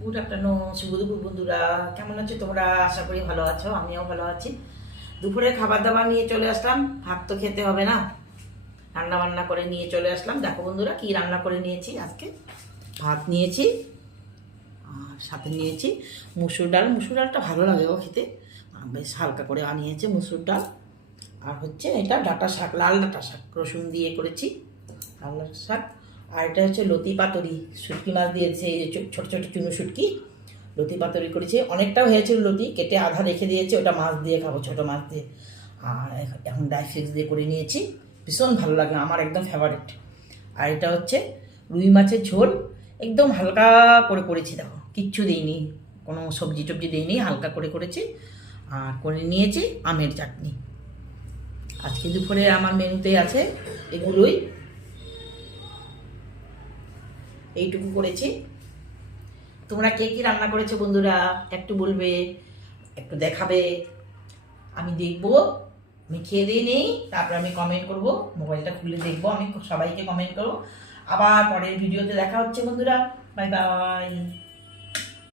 Good afternoon, শুভ দুপুর বন্ধুরা। কেমন আছো তোমরা? আশা করি ভালো আছো, আমিও ভালো আছি। দুপুরে খাবার দাবার নিয়ে চলে আসলাম। ভাত তো খেতে হবে না, রান্না বান্না করে নিয়ে চলে আসলাম। দেখো বন্ধুরা কি রান্না করে নিয়েছি আজকে। ভাত নিয়েছি আর সাথে নিয়েছি মুসুর ডাল। মুসুর ডালটা ভালো লাগে ও খেতে, বেশ হালকা করে আনিয়েছে মুসুর ডাল। আর হচ্ছে এটা ডাঁটা শাক, লাল ডাঁটা শাক, রসুন দিয়ে করেছি লাল ডাঁটা শাক। আর এটা হচ্ছে লতি পাতুরি, শুটকি মাছ দিয়েছে, এই যে ছোটো ছোটো চুনো শুটকি, লতি পাতুরি করেছি। অনেকটা হয়েছিল লতি, কেটে আধা রেখে দিয়েছি, ওটা মাছ দিয়ে খাবো, ছোটো মাছ দিয়ে। আর এখন ড্রাই ফ্রুটস দিয়ে করে নিয়েছি, ভীষণ ভালো লাগে, আমার একদম ফেভারিট। আর এটা হচ্ছে রুই মাছের ঝোল, একদম হালকা করে করেছি, দেখো কিচ্ছু দিইনি, কোনো সবজি টবজি দিইনি, হালকা করে করেছি। আর করে নিয়েছি আমের চাটনি। আজকে দুপুরে আমার মেনুতে আছে এগুলোই, এইটুকু করেছি। তোমরা কে কী রান্না করেছো বন্ধুরা একটু বলবে, একটু দেখাবে, আমি দেখবো। আমি খেয়ে দিয়ে নেই, তারপর আমি কমেন্ট করব, মোবাইলটা খুলে দেখবো, আমি সবাইকে কমেন্ট করবো। আবার পরের ভিডিওতে দেখা হচ্ছে বন্ধুরা, বাই বাই।